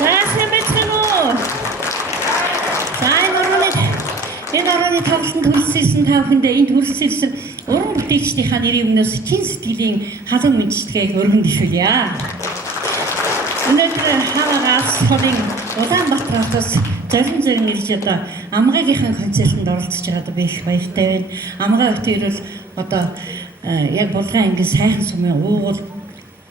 За сайн байцгаана уу? За энэ орооны тоглолтод хүрэлцсэн та бүхэндээ энэ хүрэлцсэн уран бүтээлчдийнхаа нэрийн өмнөөс чин сэтгэлийн халуун мэдчилгээг өргөн дэвшүүлье. Өнөөдөр хаваагаас холын Улаанбаатар хотоос зарим ирж одоо Амгаагийнхаа концертанд оролцож байгаад би их баяртай байна. Амгаа хотын бол одоо яг Булган ангын сайхан сумын уугуул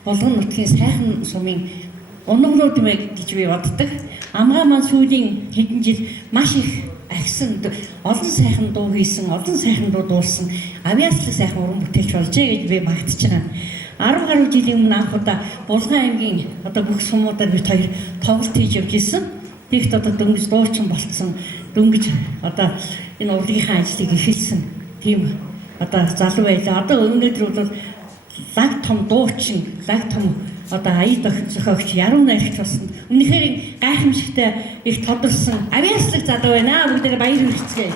Булган нутгийн сайхан сумын унгнууд мэ гэж би боддог. Амгаа маань сүүлийн хэдэн жил маш их агсан олон сайхан дуу хийсэн, олон сайхан дуу дуулсан авиаслаг сайхан уран бүтээлч болжээ гэж би магтж байгаа. 10 гаруй жилийн өмнө анх удаа Булган аймгийн одоо бүх сумуудаар бид хоёр тоглолт хийж явж исэн. Тэгт одоо дөнгөж дуучин болцсон. Дөнгөж одоо энэ урлагийнхаа ажлыг эхэлсэн. Тийм одоо залуу байлаа. Одоо өнөөдөр бол лаг том дуучин, лаг том одоо аяд зохиогч яруу найрагч болсон. Үнэхээр гайхамшигтай их тодорсон авиаслаг залуу байна. Бүгдээ баяр хүргэцгээе.